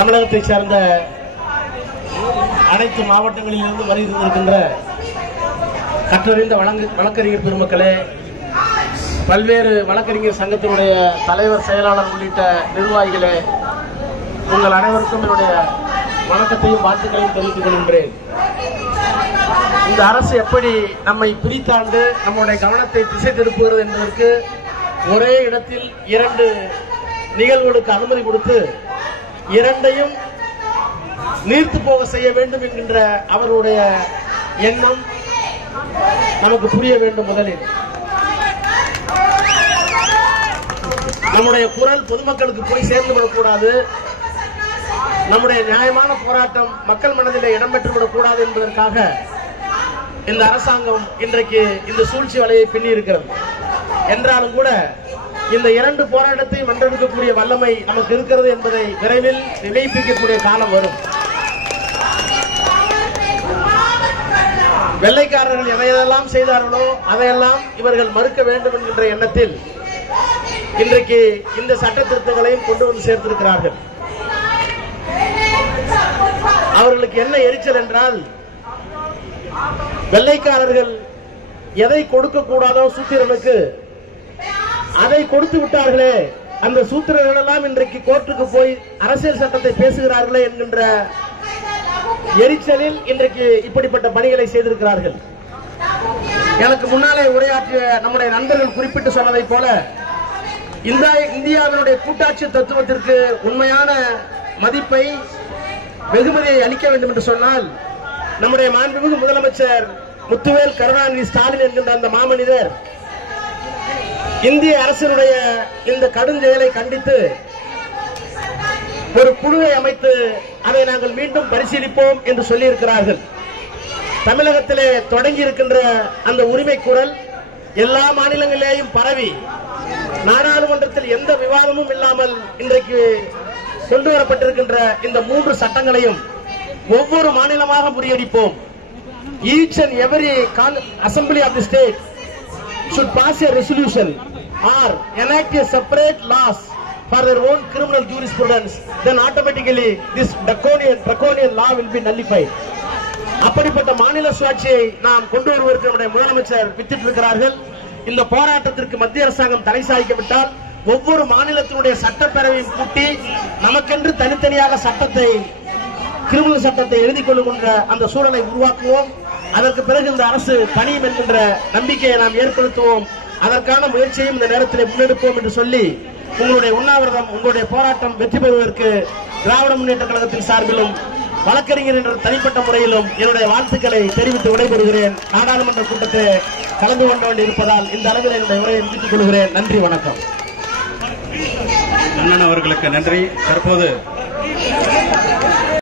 தமிழகத்தை சேர்ந்த அனைத்து மாவட்டங்களிலிருந்து வருகின்ற கற்றறிந்த வழக்கறிஞர் பெருமக்களே, பல்வேறு வழக்கறிஞர் சங்கத்தினுடைய தலைவர், செயலாளர் உள்ளிட்ட நிர்வாகிகளே, உங்கள் அனைவருக்கும் என்னுடைய வணக்கத்தையும் வாழ்த்துக்களையும் தெரிவித்துக் கொள்கின்றேன். இந்த அரசு எப்படி நம்மை பிரித்தாண்டு நம்முடைய கவனத்தை திசை திருப்புகிறது என்பதற்கு ஒரே இடத்தில் 2 நிகழ்வுகளுக்கு அனுமதி கொடுத்து இரண்டையும் நீர்த்து போக செய்ய வேண்டும் என்கின்ற அவருடைய எண்ணம் நமக்கு புரிய வேண்டும். முதலில் நம்முடைய குரல் பொதுமக்களுக்கு போய் சேர்ந்து விடக்கூடாது, நம்முடைய நியாயமான போராட்டம் மக்கள் மனதில் இடம்பெற்றுவிடக் கூடாது என்பதற்காக இந்த அரசாங்கம் இன்றைக்கு இந்த சூழ்ச்சி வலையை பின்னி இருக்கிறது. என்றாலும் கூட இந்த 2 போராட்டத்தையும் வென்றெடுக்கக்கூடிய வல்லமை நமக்கு இருக்கிறது என்பதை விரைவில் நிலைப்பிக்கக்கூடிய காலம் வரும். வெள்ளைக்காரர்கள் எதையெல்லாம் செய்தார்களோ அதையெல்லாம் இவர்கள் மறுக்க வேண்டும் என்கின்ற எண்ணத்தில் இன்றைக்கு இந்த சட்ட திருத்தங்களையும் கொண்டு வந்து சேர்த்திருக்கிறார்கள். அவர்களுக்கு என்ன எரிச்சல் என்றால், வெள்ளைக்காரர்கள் எதை கொடுக்க கூடாதோ சூத்திரனுக்கு அதை கொடுத்து விட்டார்களே, அந்த சூத்திரர்கள் எல்லாம் இன்றைக்கு கோர்ட்டுக்கு போய் அரசியல் சட்டத்தை பேசுகிறார்களே என்கின்ற எரிச்சலில் இன்றைக்கு இப்படிப்பட்ட பணிகளை செய்திருக்கிறார்கள். எனக்கு முன்னாலே உரையாற்றிய நம்முடைய நண்பர்கள் குறிப்பிட்டு சொன்னதை போல, இந்தியாவினுடைய கூட்டாட்சி தத்துவத்திற்கு உண்மையான மதிப்பை, வெகுமதியை அளிக்க வேண்டும் என்று சொன்னால், நம்முடைய மாண்புமிகு முதலமைச்சர் முத்துவேல் கருணாநிதி ஸ்டாலின் என்கின்ற அந்த மாமனிதர் இந்திய அரசினுடைய இந்த கடுஞ்செயலை கண்டித்து ஒரு குழுவை அமைத்து அதை நாங்கள் மீண்டும் பரிசீலிப்போம் என்று சொல்லியிருக்கிறார்கள். தமிழகத்திலே தொடங்கி இருக்கின்ற அந்த உரிமை குரல் எல்லா மாநிலங்களிலேயும் பரவி நாடாளுமன்றத்தில் எந்த விவாதமும் இல்லாமல் இன்றைக்கு கொண்டு வரப்பட்டிருக்கின்ற இந்த 3 சட்டங்களையும் ஒவ்வொரு மாநிலமாக முறியடிப்போம். Each and every assembly of the state should pass a resolution or enact a separate laws for their own criminal jurisprudence. Then automatically this draconian law will be nullified. அப்படிப்பட்ட மாநில சுயாட்சியை நாம் கொண்டு வருவதற்கு நம்முடைய முதலமைச்சர் வித்திட்டு இருக்கிறார்கள். இந்த போராட்டத்திற்கு மத்திய அரசாங்கம் தடை சாய்க்கப்பட்டால் ஒவ்வொரு மாநிலத்தினுடைய சட்டப்பேரவையும் கூட்டி நமக்கென்று தனித்தனியாக கிரிமினல் சட்டத்தை எழுதிக் கொள்ளுகின்ற அந்த சூழலை உருவாக்குவோம். அதற்கு பிறகு இந்த அரசு தனியும் என்கின்ற நம்பிக்கையை நாம் ஏற்படுத்துவோம். அதற்கான முயற்சியையும் இந்த நேரத்தில் முன்னெடுப்போம் என்று சொல்லி, உங்களுடைய உண்ணாவிரதம், உங்களுடைய போராட்டம் வெற்றி பெறுவதற்கு திராவிட முன்னேற்ற கழகத்தின் சார்பிலும் வழக்கறிஞர் என்ற தனிப்பட்ட முறையிலும் என்னுடைய வாழ்த்துக்களை தெரிவித்து விடைபெறுகிறேன். நாடாளுமன்ற கூட்டத்தில் கலந்து கொள்ள வேண்டியிருப்பதால் இந்த அளவில் என்னுடைய உரையை முடித்துக் கொள்கிறேன். நன்றி, வணக்கம். அண்ணன் அவர்களுக்கு நன்றி. தற்போது